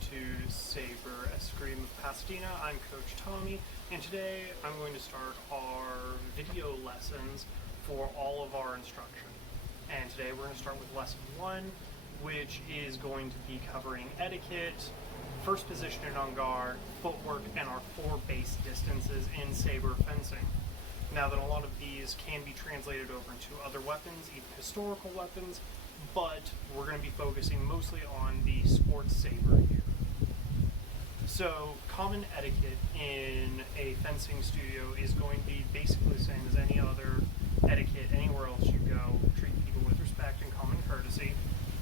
to Sabre Escrime of Pasadena. I'm Coach Tommy, and today I'm going to start our video lessons for all of our instruction. And today we're going to start with lesson 1, which is going to be covering etiquette, first position en garde, footwork, and our 4 base distances in saber fencing. Now that a lot of these can be translated over into other weapons, even historical weapons, but we're going to be focusing mostly on the sports saber here. So, common etiquette in a fencing studio is going to be basically the same as any other etiquette anywhere else you go. Treat people with respect and common courtesy.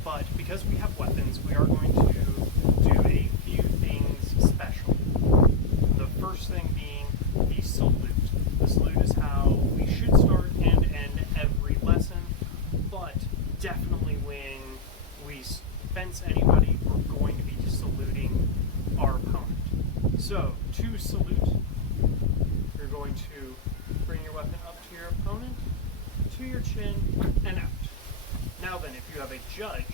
But because we have weapons, we are going to do a few things special. The first thing being the salute. The salute is how we should start and end every lesson, but definitely when we fence anybody, we're going to be saluting our opponent. So, to salute, you're going to bring your weapon up to your opponent, to your chin, and out. Now then, if you have a judge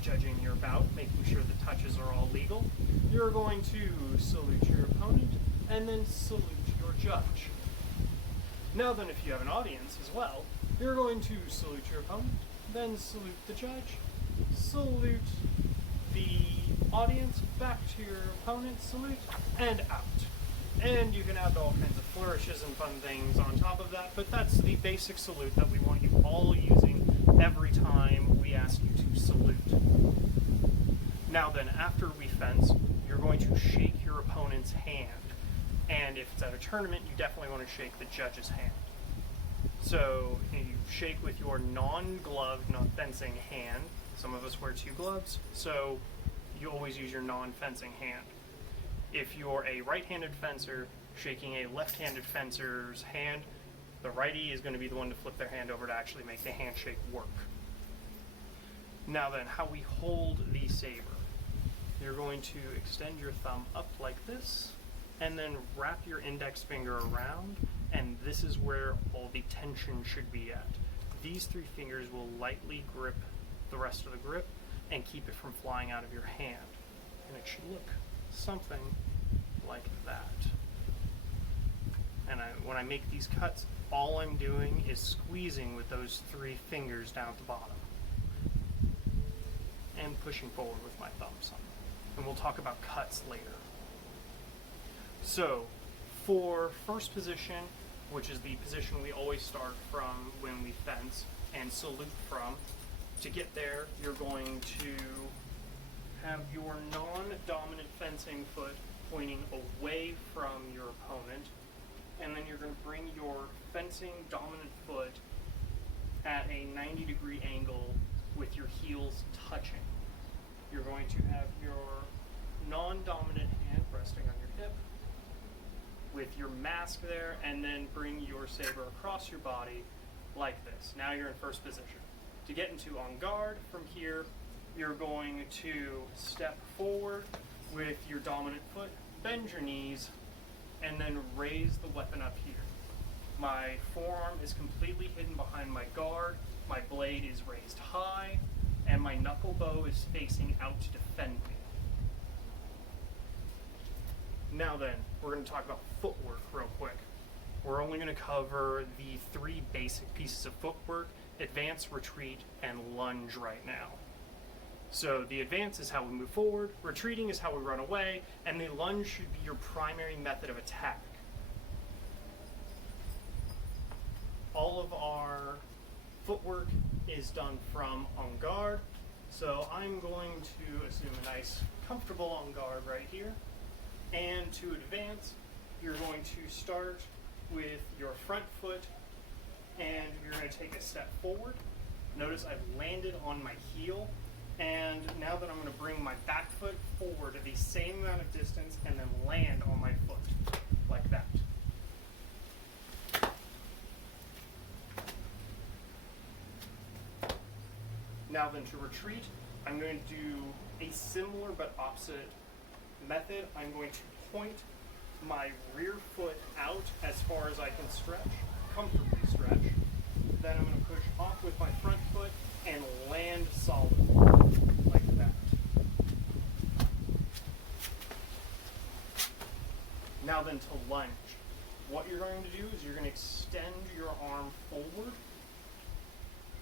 judging your bout, making sure the touches are all legal, you're going to salute your opponent, and then salute your judge. Now then, if you have an audience as well, you're going to salute your opponent, then salute the judge, salute the audience, back to your opponent, salute, and out. And you can add all kinds of flourishes and fun things on top of that, but that's the basic salute that we want you all using every time we ask you to salute. Now then, after we fence, you're going to shake your opponent's hand. And if it's at a tournament, you definitely want to shake the judge's hand. So you shake with your non-gloved, non-fencing hand. Some of us wear 2 gloves, so you always use your non-fencing hand. If you're a right-handed fencer shaking a left-handed fencer's hand, the righty is going to be the one to flip their hand over to actually make the handshake work. Now then, how we hold the saber. You're going to extend your thumb up like this, and then wrap your index finger around, and this is where all the tension should be at. These 3 fingers will lightly grip the rest of the grip and keep it from flying out of your hand. And it should look something like that. And when I make these cuts, all I'm doing is squeezing with those 3 fingers down at the bottom and pushing forward with my thumb some. And we'll talk about cuts later. So, for first position, which is the position we always start from when we fence and salute from, to get there, you're going to have your non-dominant fencing foot pointing away from your opponent, and then you're going to bring your fencing dominant foot at a 90-degree angle with your heels touching. You're going to have your non-dominant hand resting on your hip, with your mask there, and then bring your saber across your body like this. Now you're in first position. To get into en garde from here, you're going to step forward with your dominant foot, bend your knees, and then raise the weapon up here. My forearm is completely hidden behind my guard, my blade is raised high, and my knuckle bow is facing out to defend me. Now then, we're going to talk about footwork real quick. We're only going to cover the 3 basic pieces of footwork: advance, retreat, and lunge right now. So the advance is how we move forward, retreating is how we run away, and the lunge should be your primary method of attack. All of our footwork is done from en garde, so I'm going to assume a nice, comfortable en garde right here. And to advance, you're going to start with your front foot, and you're going to take a step forward. Notice I've landed on my heel, and now that I'm going to bring my back foot forward the same amount of distance and then land on my foot, like that. Now then, to retreat, I'm going to do a similar but opposite method. I'm going to point my rear foot out as far as I can stretch, comfortably stretch. Then I'm going to push off with my front foot and land solid, like that. then to lunge. What you're going to do is you're going to extend your arm forward.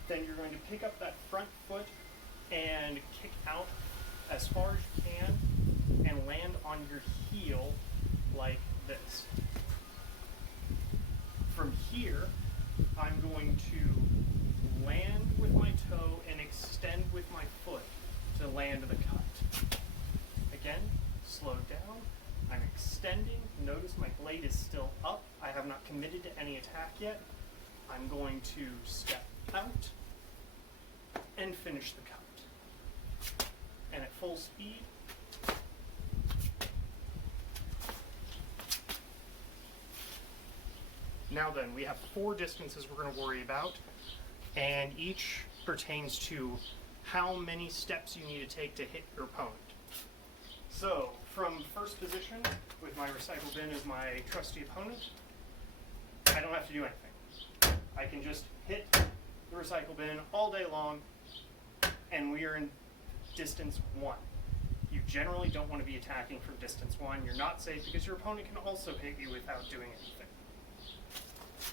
Then you're going to pick up that front foot and kick out as far as you can and land on your heel like this. From here, I'm going to land with my toe and extend with my foot to land the cut. Again, slow down. I'm extending. Notice my blade is still up. I have not committed to any attack yet. I'm going to step out and finish the cut. And at full speed, now then, we have 4 distances we're going to worry about, and each pertains to how many steps you need to take to hit your opponent. So, from first position, with my recycle bin as my trusty opponent, I don't have to do anything. I can just hit the recycle bin all day long, and we are in distance 1. You generally don't want to be attacking from distance 1. You're not safe because your opponent can also hit you without doing anything.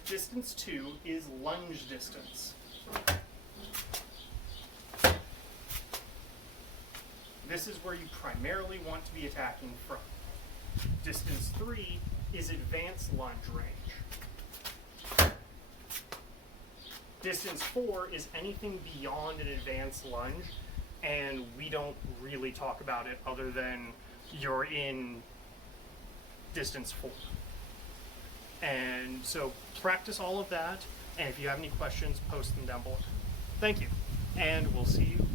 Distance 2 is lunge distance. This is where you primarily want to be attacking from. Distance 3 is advanced lunge range. Distance 4 is anything beyond an advanced lunge, and we don't really talk about it other than you're in distance 4. And so practice all of that, and if you have any questions, post them down below. Thank you, and we'll see you